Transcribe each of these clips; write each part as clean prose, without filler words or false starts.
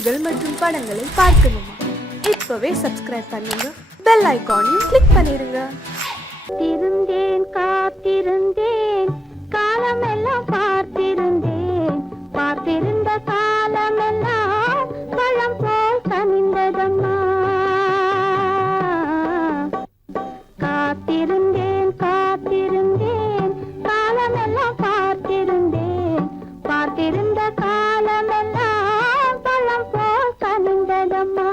பாடல்கள் மற்றும் படங்களை பார்க்கணுமா? இப்பவே சப்ஸ்கிரைப் பண்ணுங்க, பெல் ஐகானையும் கிளிக் பண்ணிருங்க. திருந்தேன் காத்திருந்தேன் காலமெல்லாம் பார்த்திருந்தேன் பார்த்திருந்த காலமெல்லாம் பழம் போல் கனிந்ததம்மா. காத்திருந்தேன் காத்திருந்தேன் காலமெல்லாம் பார்த்திருந்தேன் பார்த்திருந்த காலமெல்லாம் பழம் போல் கனிந்ததம்மா.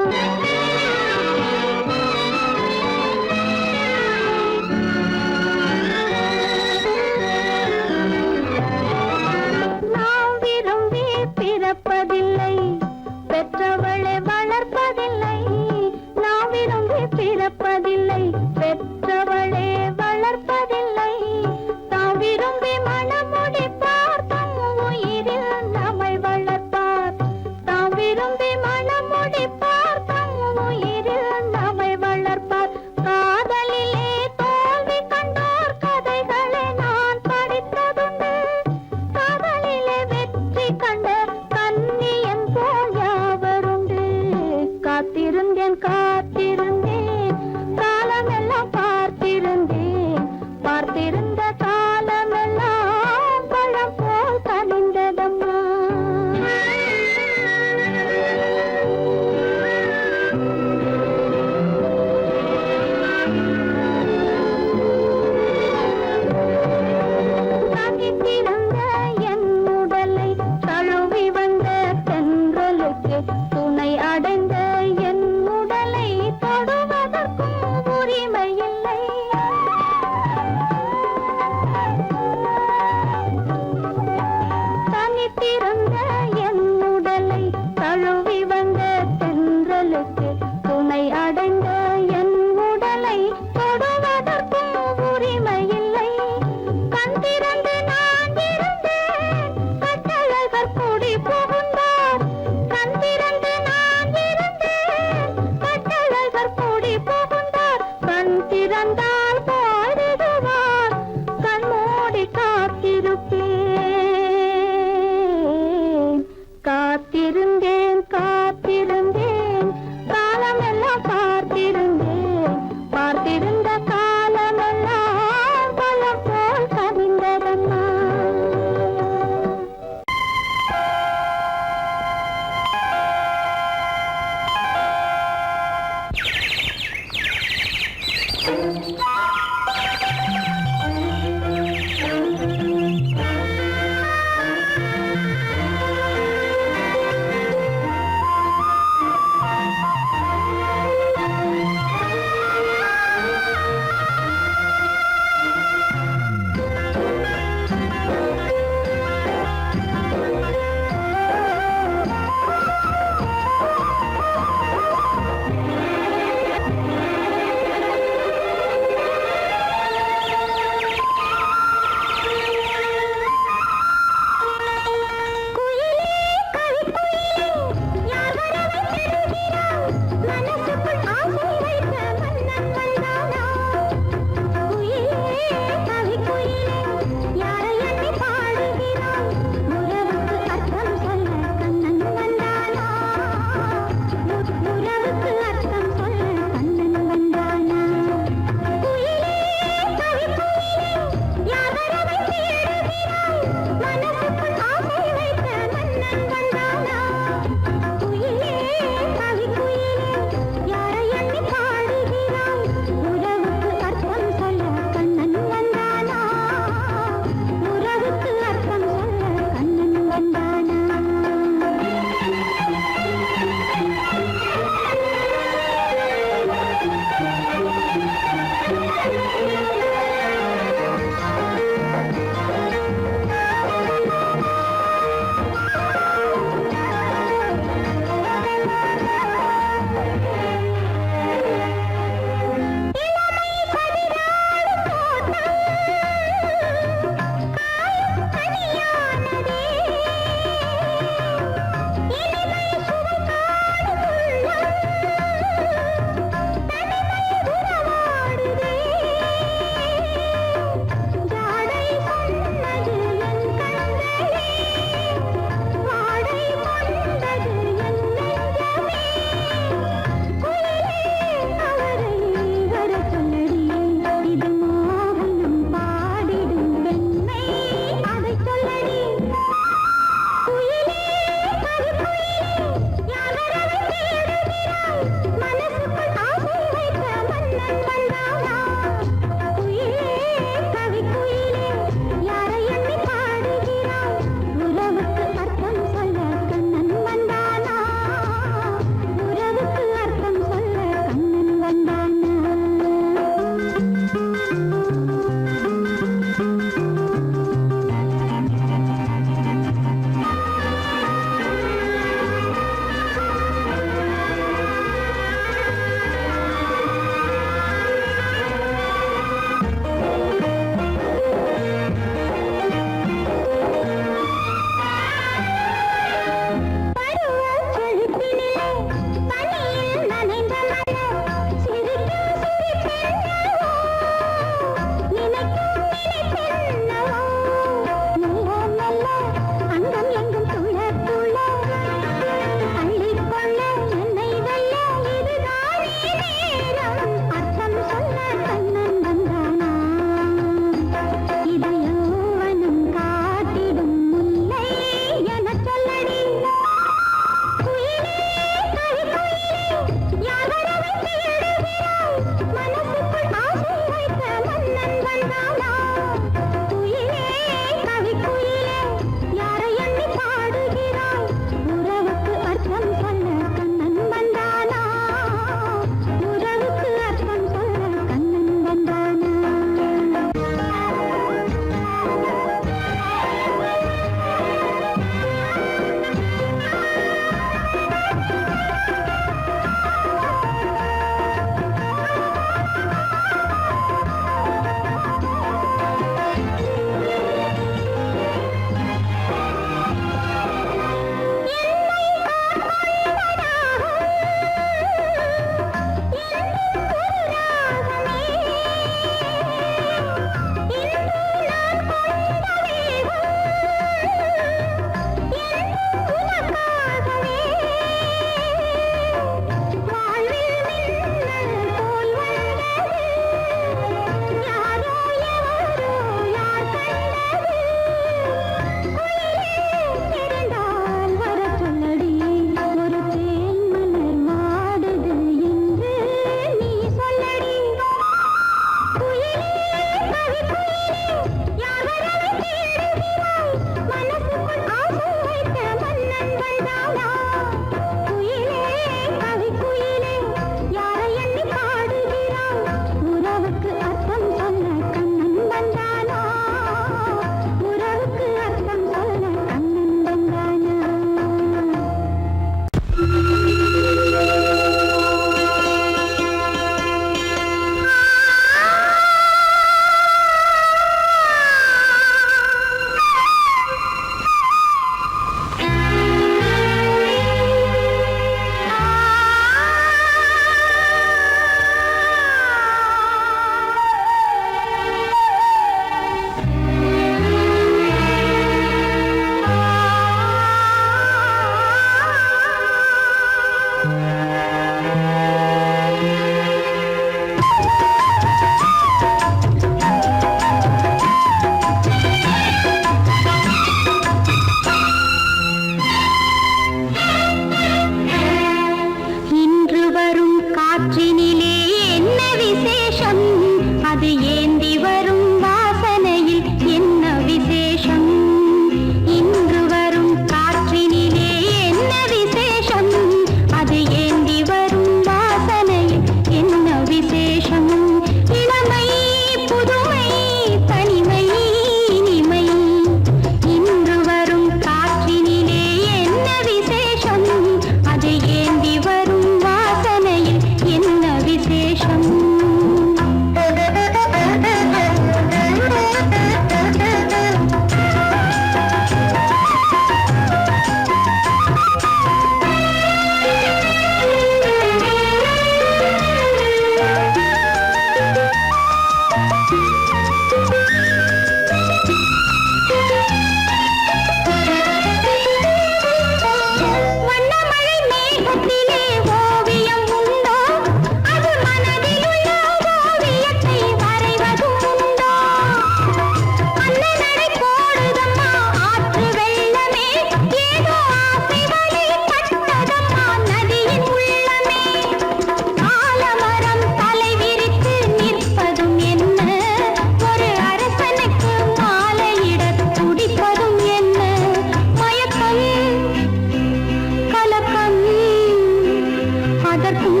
அதற்கும்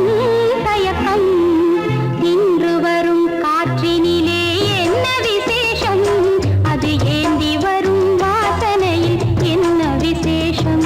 தயக்கம் இன்று வரும் காற்றினிலே என்ன விசேஷம் அது ஏந்தி வரும் வாசனையில் என்ன விசேஷம்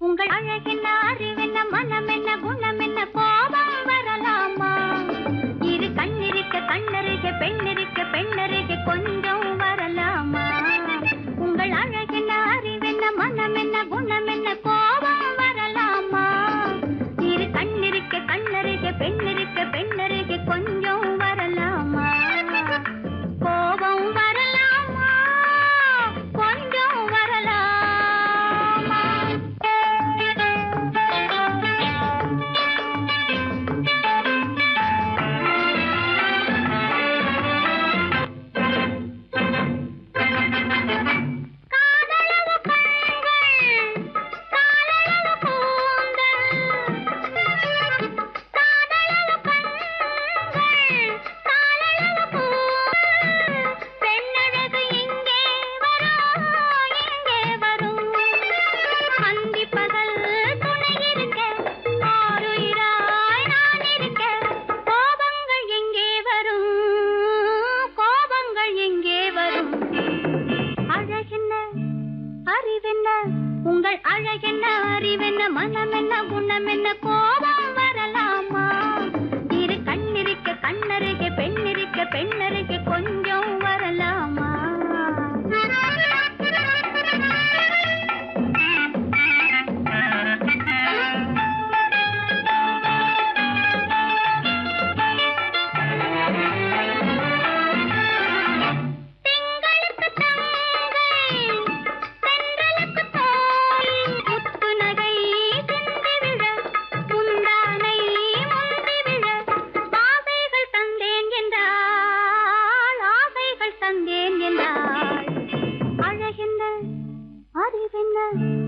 உங்கள் அழகென்ன அறிவென்ன மனம் என்ன குணம் என்ன கோபம் வரலாமா இரு கண்ணிருக்க கண்ணருக பெண்ணிருக்க பெண்ணருக கொஞ்சம் வரலாமா உங்கள் அழகென்ன அறிவென்ன மனம் என்ன குணம் என்ன கோபம் வரலாமா இரு கண்ணிருக்க கண்ணருக பெண்ணிருக்க பெண்ணருக கொஞ்சம் வரலாமா கோபம் வரலாமா கொஞ்சம் வரலாமா உங்கள் அழகென்ன அறிவென்ன மனம் என்ன குணம் என்ன கோபம் வரலாமா இரு கண்ணிருக்க கண்ணருக பெண்ணிருக்க பெண்ணருக கொஞ்சம் வரலாமா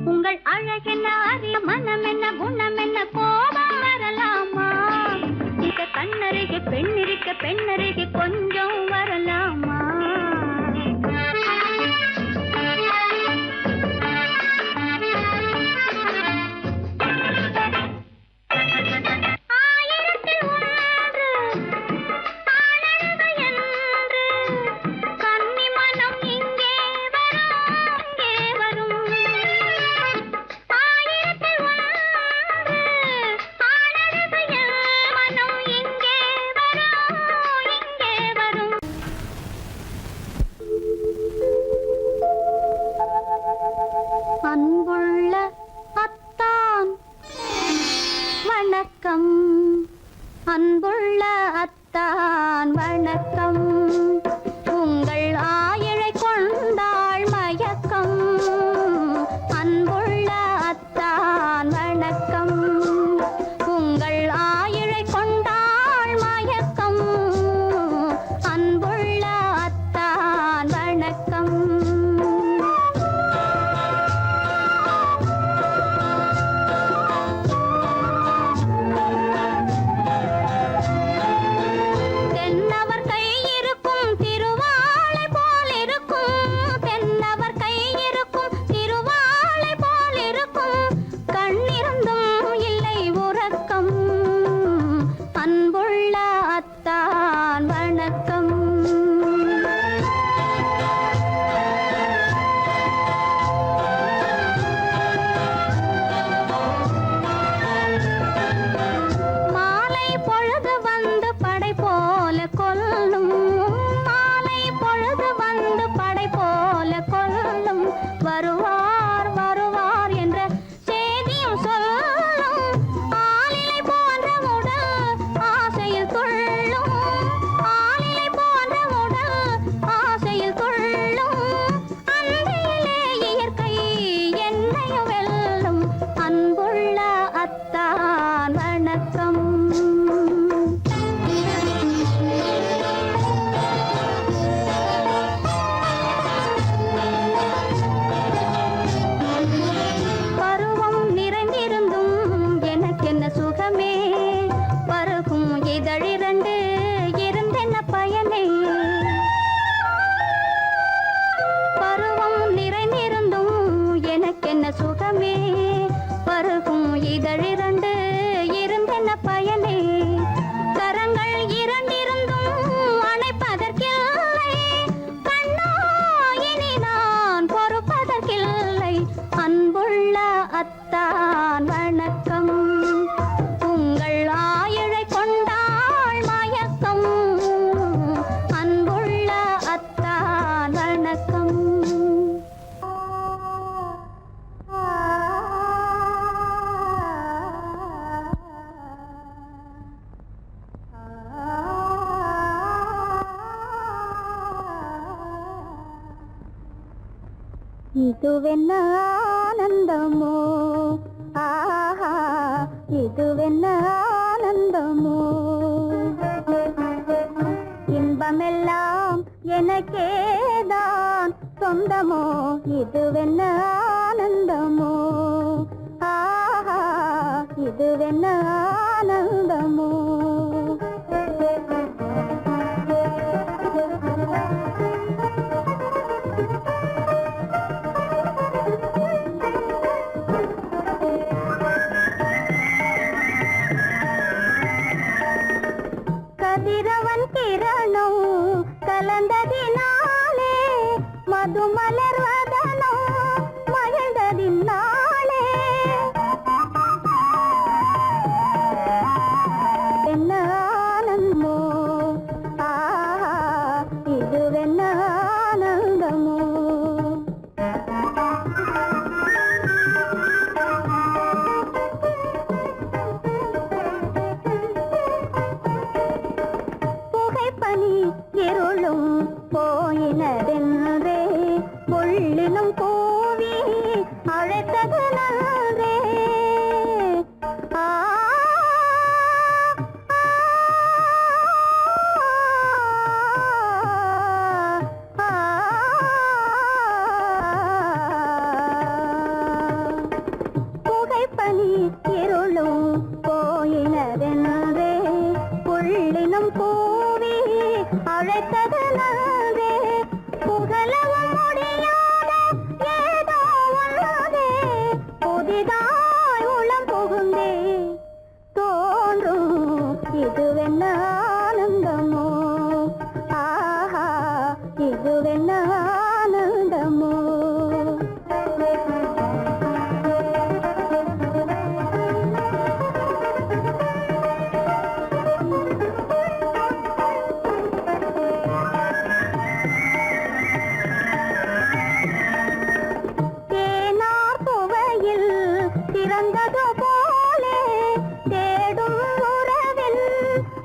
உங்கள் அழகென்ன அறி மனம் என்ன குணம் என்ன கோபம் வரலாமா இத கண்ணருக பெண்ணிருக்க பெண்ணருக கொஞ்சம் வரலாமா அன்புள்ள அத்தான் வணக்கம் அன்புள்ள அத்தான் வணக்கம் உங்கள் ஆயிழை கொண்டாள் மயக்கம் அன்புள்ள அத்தான் வணக்கம் உங்கள் ஆயிழை கொண்டாள் மயக்கம் அன்புள்ள அத்தான் வணக்கம் தென்னவர் கையில் இதழிரண்டு இருந்தென்ன பயனே, கரங்கள் இரண்டிருந்தும் அணைப்பதற்கில்லை. கண்ணா இனி நான் பொறுப்பதற்கில்லை. அன்புள்ள அத்தான் வணக்கம், உங்கள் ஆயுளை கொண்டாள் மயக்கம். அன்புள்ள அத்தான் வணக்கம். இதுவென்ன ஆனந்தமோ, ஆஹா இதுவென்ன ஆனந்தமோ, இன்பமெல்லாம் எனக்கேதான் சொந்தமோ. இதுவென்ன ஆனந்தமோ, ஆஹா இதுவென்ன ஆனந்தமோ. கதிரவன் கிரணம் கலந்ததினாலே, மதுமலர்வதனோ மகிழ்ந்ததினாலே. என்ன ஆனந்தமோ, ஆஹா இதுவென்ன ஆனந்தமோ. புகைப்பனி இருளும் போயினதென்றே, புள்ளினும் பூவி அழைத்தது நன்றே. ஆ புகைப்பனி இருளும் போயினதென்றே, புள்ளினும் பூவி அழைத்தது நன்றே. புகழவும் முடியாத ஏதோ உள்ளதே, புதிதாய் உளம் புகுந்தே தோன்றும். இதுவென்ன ஆனந்தமோ, ஆஹா இதுவென்ன ஆனந்தமோ. தேனார் புவையில் திறந்தது போலே, தேடும் உறவில்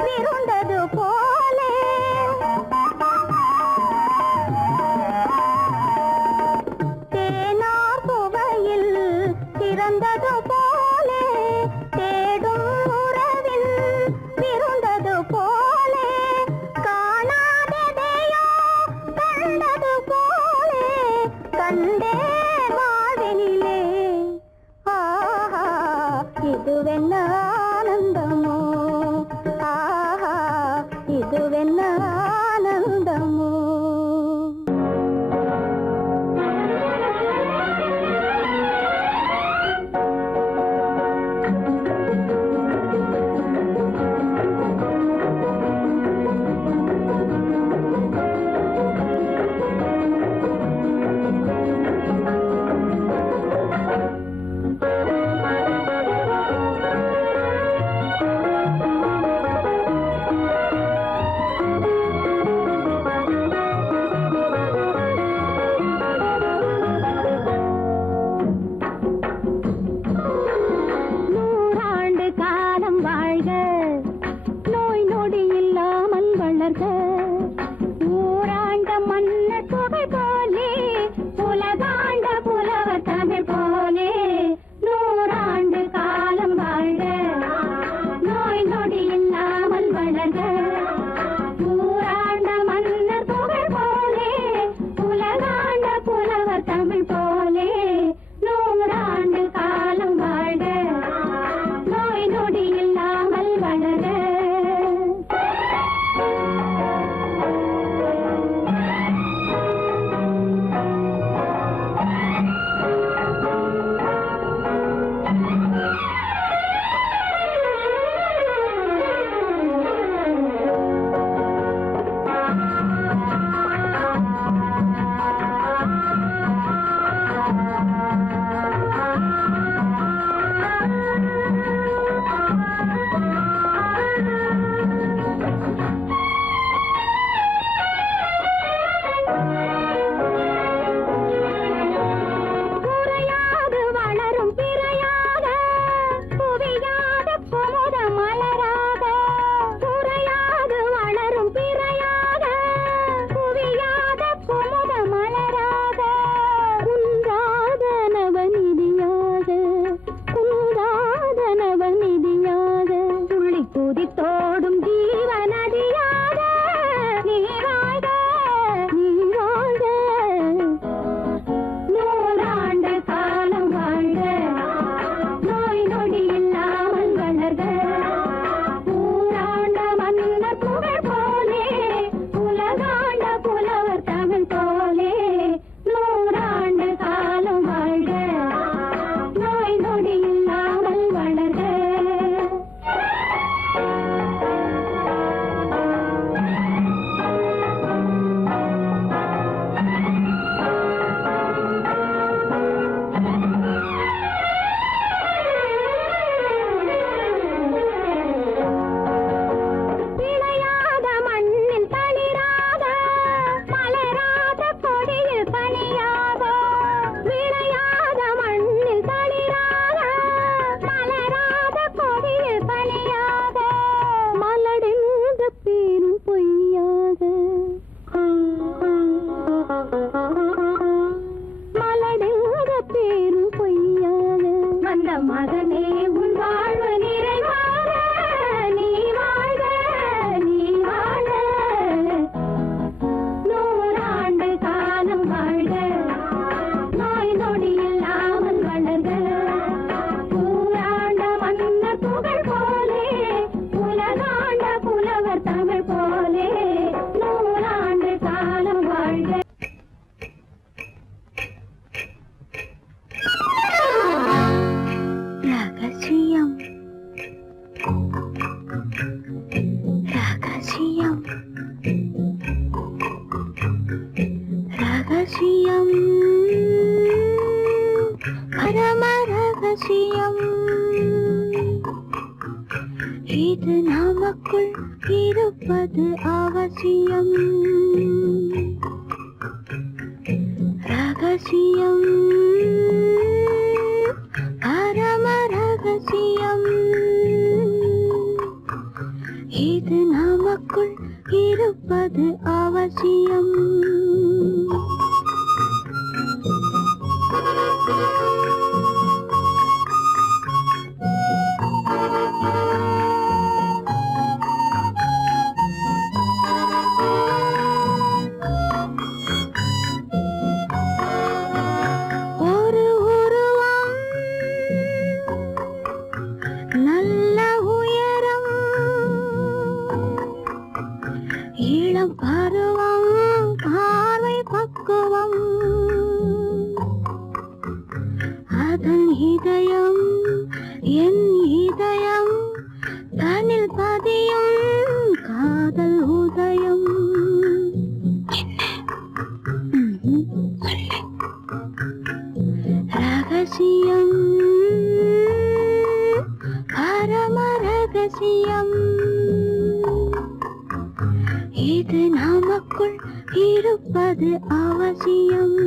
விருந்தது போலே. தேனார் புவையில் திறந்தது போலே, தேடும் உறவில் விருந்தது போலே. காணாததையோ கண்டது போலே, கண்டே வாழ்வினிலே. ஆஹா இதுவென்ன ஆனந்தமோ, ஆஹா இதுவென்ன ஆனந்தமோ. இது நமக்குள் இருப்பது அவசியம். ரகசியம், பரம ரகசியம். இது நமக்குள் இருப்பது அவசியம். ஒரு உருவம், நல்ல உயரம், இளம் பருவம், பார்வை பக்குவம். அதன் இதயம் என் இதயம், தனில் பதியும் காதல் உதயம். ரகசியம், பரம ரகசியம். இது நமக்குள் இருப்பது அவசியம்.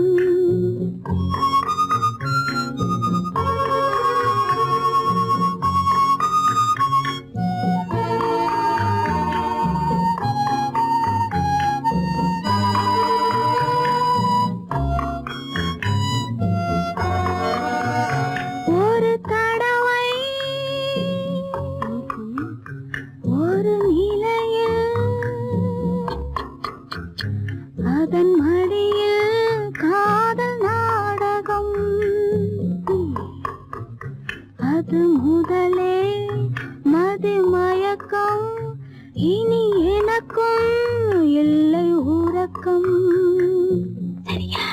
ஒரு தடவை ஒரு நிலையில், அதன் மடியில் காதல் நாடகம். அது முதலே மதிமயக்கம், இனி எனக்கும் இல்லை உறக்கம். சரியா?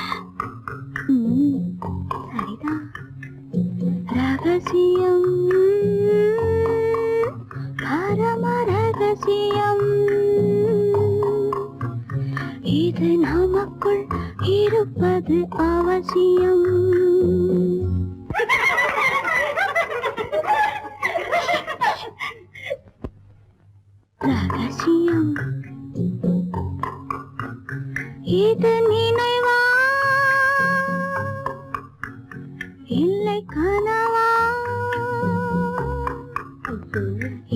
சரிதான். ரகசியம், பரம ரகசியம். இது நமக்குள் இருப்பது அவசியம். ரகசியம், இது நினைவா இல்லை கனவா?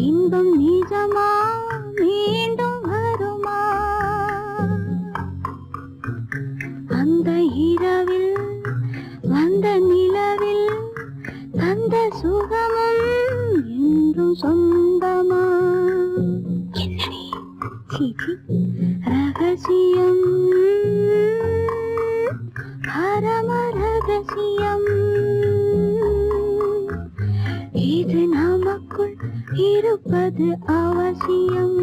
இன்பம் நிஜமா, மீண்டும் வருமா? அந்த இரவில் வந்த நிலவில் தந்த சுகமும் என்றும் சொந்தமா? என்னடி? சீச்சி. ரகசியம், பரம ரகசியம். இது நமக்குள் இருப்பது அவசியம்.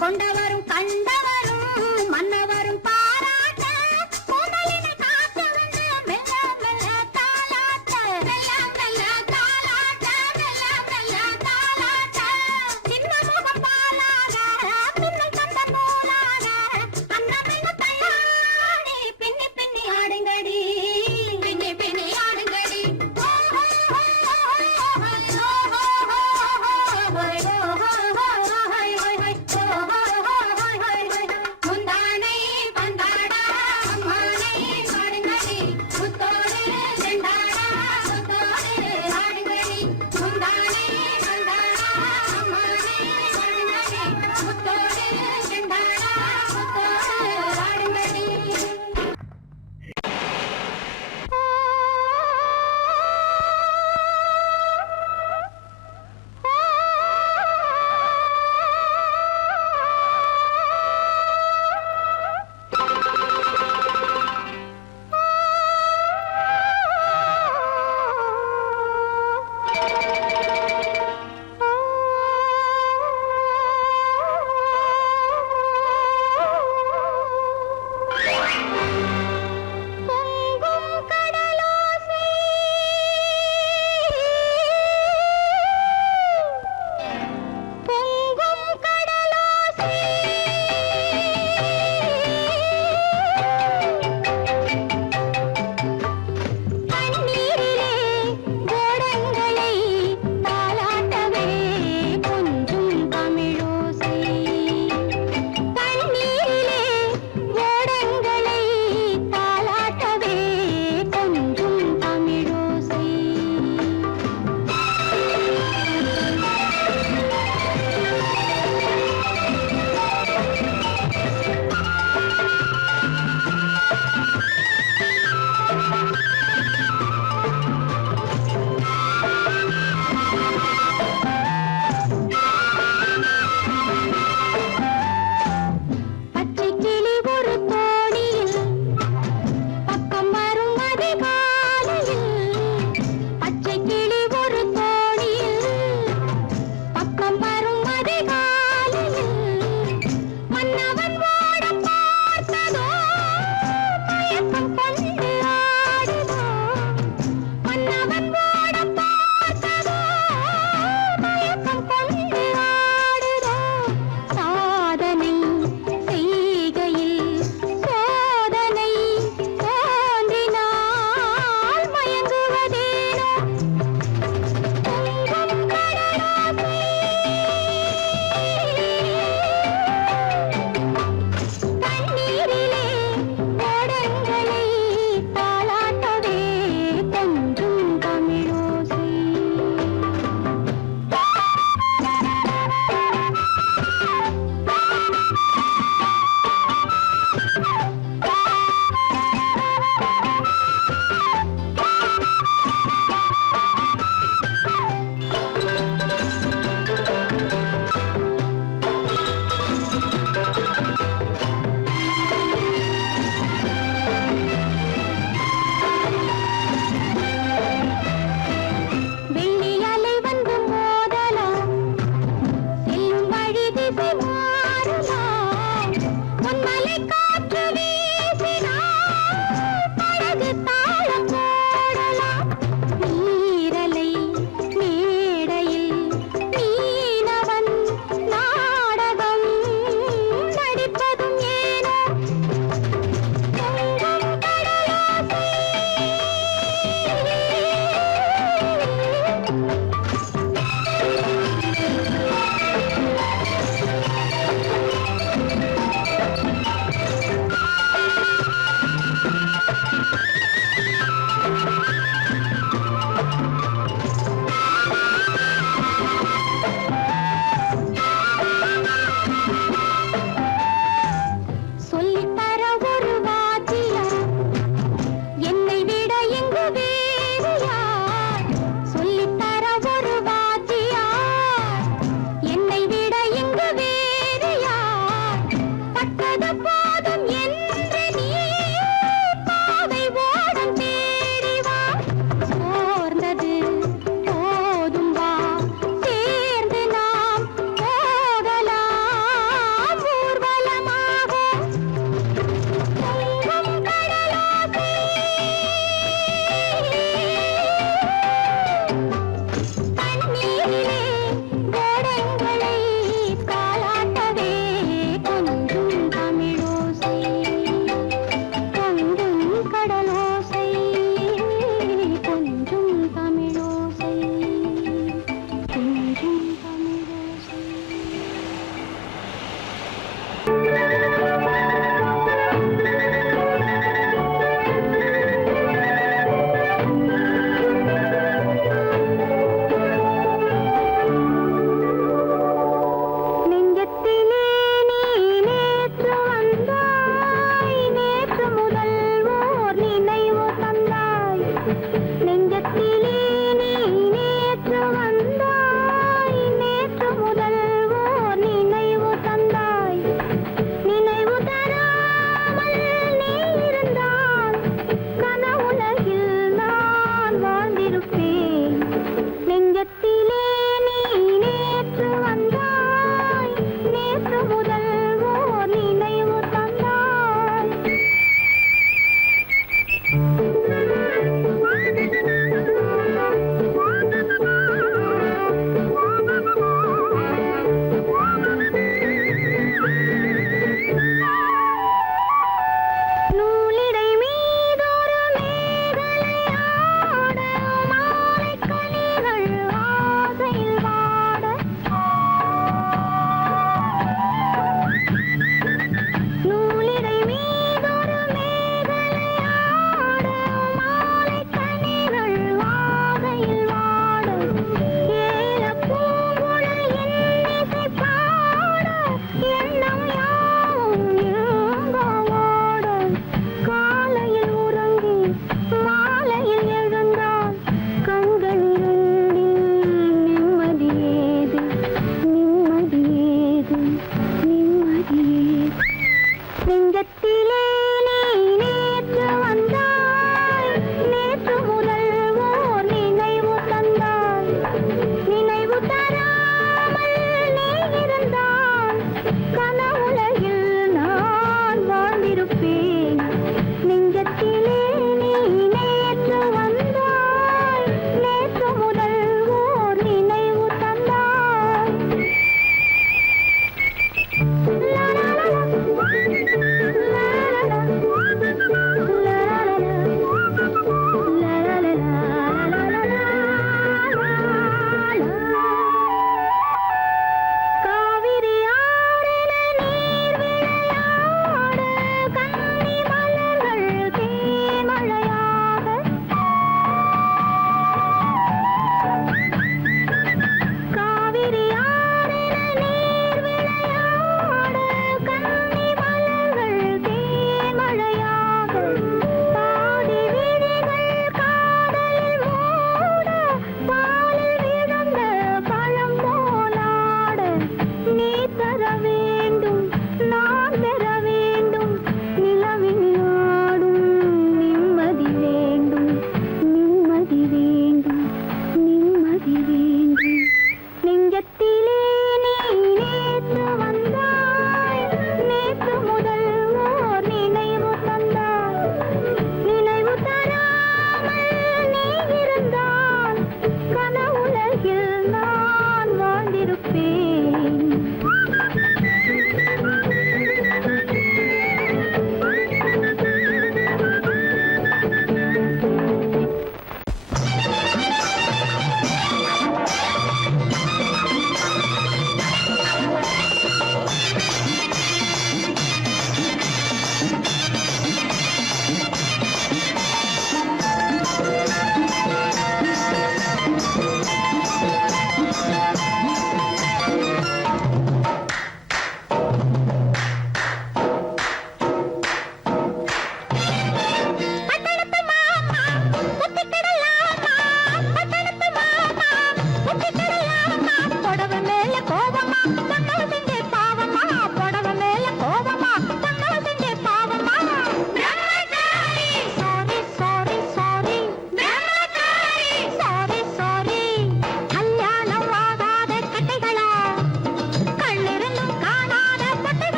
கொண்டவரும் கண்டவரும் மன்னவரும் பாராட்ட கூந்தலினை காற்று வந்து மெல்ல மெல்ல தாலாட்ட மெல்ல மெல்ல தாலாட்ட மெல்ல மெல்ல தாலாட்ட சின்ன முகம் பாலாக பின்னை கண்ட போலாக அன்னமென்ன தள்ளாடி பின்னி பின்னி ஆடுங்கடி பின்னி பின்னி ஆடுங்கடி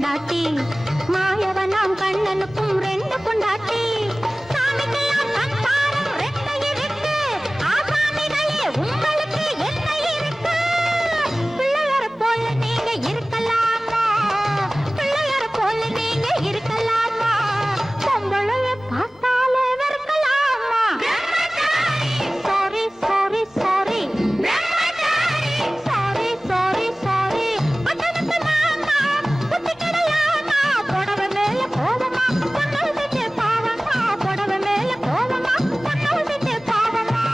பொண்டாட்டி மாயவனாம் கண்ணனுக்கும் ரெண்டு பொண்டாட்டி சாமிக்கையாம் சம்சாரம் ரெண்டு இருக்கு ஆசாமிகளே உங்களுக்கு என்ன இருக்கு பிள்ளையார போல நீங்க இருக்கலாமா பிள்ளையார போல நீங்க இருக்கலாமா பொம்பளைய பார்த்தாலே வெறுக்கலாமா sorry sorry sorry sorry sorry sorry பட்டணத்து மாமா புத்தி கிடையாமா புடவ மேல கோவமா பொண்ணு செஞ்ச பாவமா புடவ மேல கோவமா பொண்ணு செஞ்ச பாவமா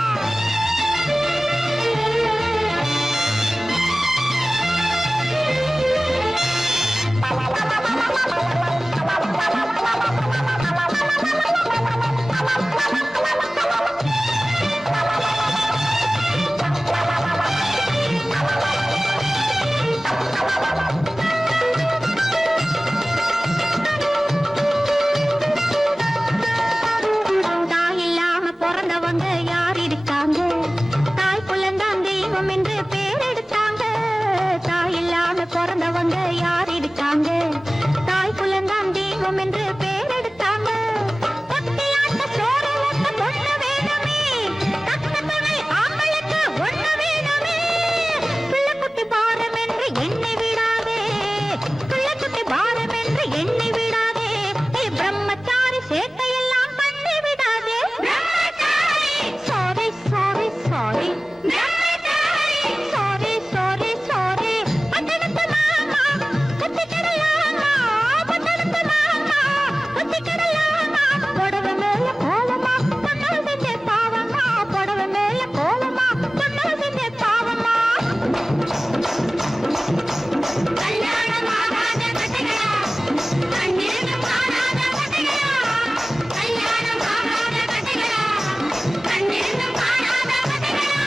தாய் இல்லாம பிறந்தவங்க யார் இருக்காங்க தாய் குலந்தான் தெய்வம் என்று பேர் எடுத்தாங்க தாய் இல்லாம பிறந்தவங்க யார் இருக்காங்க தாய் குலந்தான் தெய்வம் என்று பேர் எடுத்தாங்க பட்டியாட்ட சோறு ஊட்ட பொண்ணு வேணுமே தக்க துணை ஆம்பளுக்கு ஒண்ணு வேணுமே பிள்ளைக்குட்டி பாரம் என்று எண்ணி விடாதே பிள்ளைக்குட்டி பாரம் என்று எண்ணி விடாதே நீ பிரம்மச்சாரி சேட்டையெல்லாம் பண்ணி விடாதே sorry sorry sorry sorry sorry sorry பட்டணத்து மாமா புத்தி கிடையாமா பட்டணத்து மாமா புத்தி கிடையாமா புடவ மேல கோவமா பொண்ணு செஞ்ச பாவமா புடவ மேல கோவமா பொண்ணு செஞ்ச பாவமா கல்யாணம் ஆகாத கட்டைகளா கண்ணிருந்தும் காணாத கட்டைகளா கல்யாணம் ஆகாத கட்டைகளா கண்ணிருந்தும் காணாத கட்டைகளா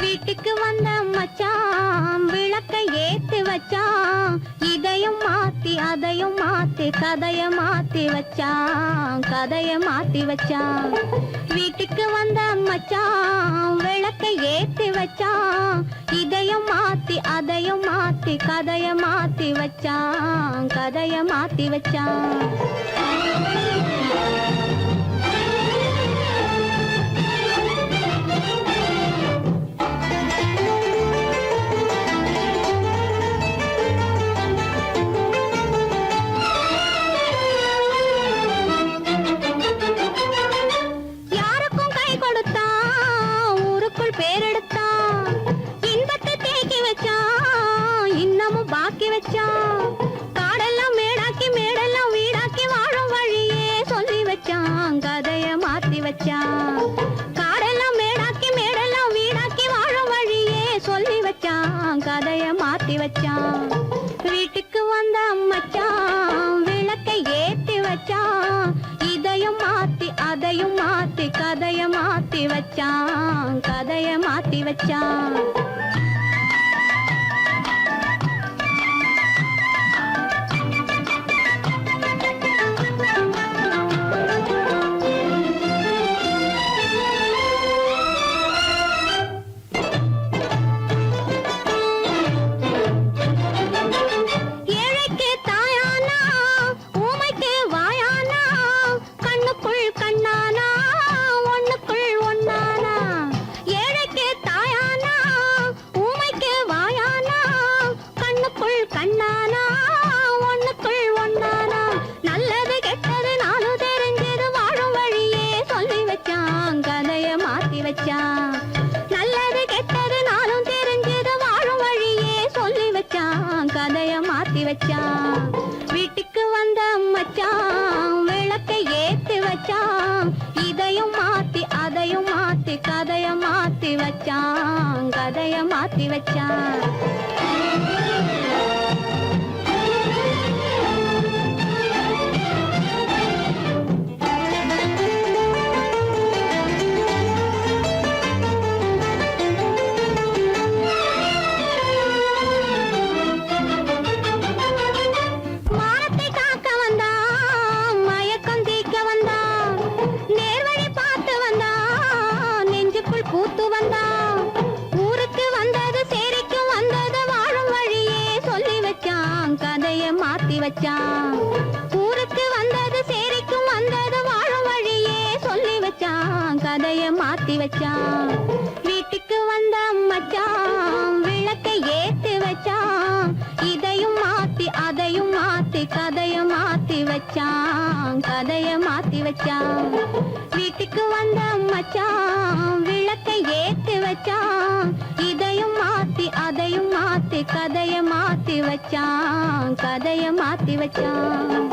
வீட்டுக்கு வந்த மச்சான் விளக்கை ஏத்தி வச்சான் இதையும் மாத்தி அதையும் மாத்தி கதைய மாத்தி வச்சான் கதைய மாத்தி வச்சான் வீட்டுக்கு வந்த மச்சான் விளக்கை ஏத்தி வச்சான் இதையும் மாத்தி அதையும் மாத்தி கதைய மாத்தி வச்சான் கதைய மாத்தி வச்சான் யாருக்கும் கை கொடுத்தான் ஊருக்குள் பேரெடுத்தான் இன்பத்தை தேக்கி வச்சான் இன்னமும் பாக்கி வச்சான் காடெல்லாம் மேடாக்கி மேடெல்லாம் வீடாக்கி வாழும் வழியே சொல்லி வச்சான் கதைய மாத்தி வச்சான் காடெல்லாம் மேடாக்கி மேடெல்லாம் வீடாக்கி வாழும் வழியே சொல்லி வச்சான் கதைய மாத்தி வச்சான் வீட்டுக்கு வந்த மச்சான் விளக்கை ஏத்தி வச்சான் இதையும் மாத்தி அதையும் மாத்தி கதைய மாத்தி வச்சான் கதைய மாத்தி வச்சான் ஏழைக்கு தாயானா ஊமைக்கு வாயானா கண்ணுக்குள் கண்ணானா ஒண்ணுக்குள் ஒண்ணானா ஏழைக்கு தாயானா ஊமைக்கு வாயானா கண்ணுக்குள் கண்ணானா ஒண்ணுக்குள் ஒண்ணானா நல்லது கெட்டது நாலு தெரிஞ்சது வாழும் வழியே சொல்லி வச்சான் கதைய மாத்தி வச்சான் நல்லது கெட்டது நாளும் தெரிஞ்சது வாழும் வழியே சொல்லி வச்சான் கதைய மாத்தி வச்சான் வீட்டுக்கு வந்த மச்சான் விளக்கை ஏத்தி வச்சான் இதையும் மாத்தி அதையும் மாத்தி கதைய மாத்தி வச்சான் கதைய மாத்தி வச்சான் கதைய மாத்தி வச்சான். வீட்டுக்கு வந்த மச்சான் விளக்கை ஏத்தி வச்சான். இதையும் மாத்தி அதையும் மாத்தி கதைய மாத்தி வச்சான். கதைய மாத்தி வச்சான். வீட்டுக்கு வந்த மச்சான் விளக்கை ஏத்தி வச்சான். இதையும் மாத்தி அதையும் மாத்தி கதைய மாத்தி வச்சான். கதைய மாத்தி வச்சான்.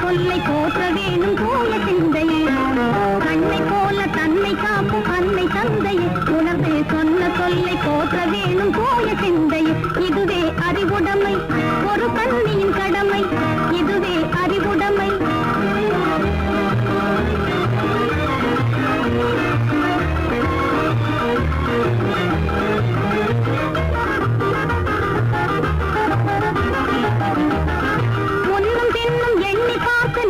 சொல்லை போற்ற வேணும் தூய சிந்தையே. கண்ணை போல தன்னை காக்கும் அன்னை தந்தையே, உணர்ந்து சொன்ன சொல்லை போற்ற வேணும் தூய சிந்தையே. இதுவே அறிவுடைமை, ஒரு கண்ணியின் கடமை, இதுவே அறிவுடைமை. முன்னும் பின்னும் எண்ணி பார்த்து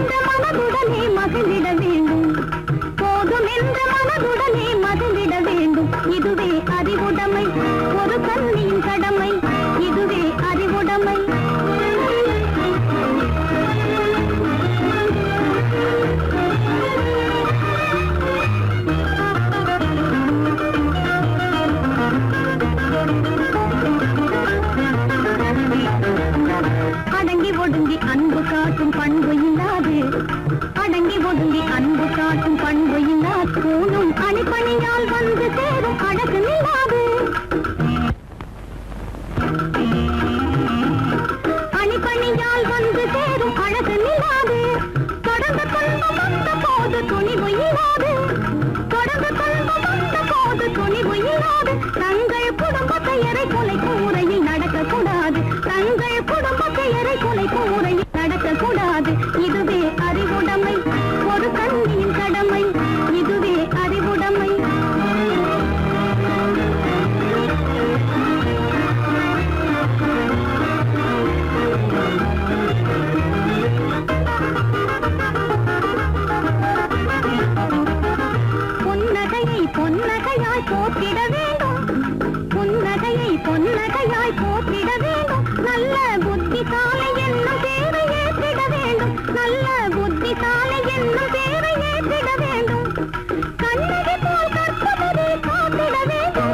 என்ற மனதுடனே மகிழ்ந்திட வேண்டும். போதும் என்ற மனதுடனே மகிழ்ந்திட வேண்டும். இதுவே அறிவுடைமை, ஒரு கன்னியின் கடமை. இதுவே அறிவுடைமை. அடங்கி ஒடுங்கி அன்பு காட்டும் பண்பு இல்லாது, அடங்கி ஒடுங்கி அன்பு காட்டும் பண்பு இல்லாது, கூணும் அணிப்பணியால் வந்து சேரும் அழகு இல்லாது. அணிப்பணியால் வந்து சேரும் அழகு இல்லாது. தொடர்ந்து துன்பம் வந்த போது துணிவு இல்லாது. தொடர்ந்து துன்பம் வந்த போது துணிவு இல்லாது. தங்கள் குடும்ப பெயரை கொலை கூரையில் நடக்கக்கூடாது. தங்கள் குடும்ப பெயரை கொலை கூரையில் நடக்கக்கூடாது. இதுவே அறிவுடைமை, ஒரு கன்னியின் கடமை. இதுவே அறிவுடைமை. புன்னகையை பொன்னகையாய் போற்றிட வேண்டும். புன்னகையை பொன்னகையாய் போற்றிட வேண்டும். நல்ல புத்திசாலை என்னும் பேரை ஏற்றிட வேண்டும். நல்ல புத்திசாலை என்னும் பேரை ஏற்றிட வேண்டும். கண்ணகி போல் கற்பவரே காத்திட வேண்டும்.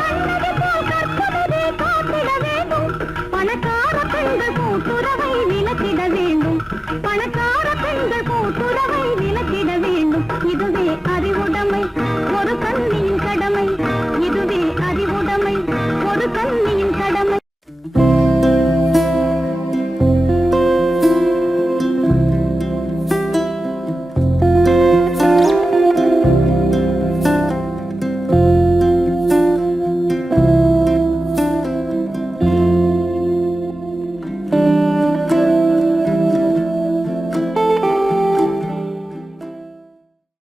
கண்ணகி போல் கற்பவரே காத்திட வேண்டும். பணக்கார பெண்கள் கூட்டுறவை விலக்கிட வேண்டும். பணக்கார பெண்கள் கூட்டுறவை விலக்கிட வேண்டும். இதுவே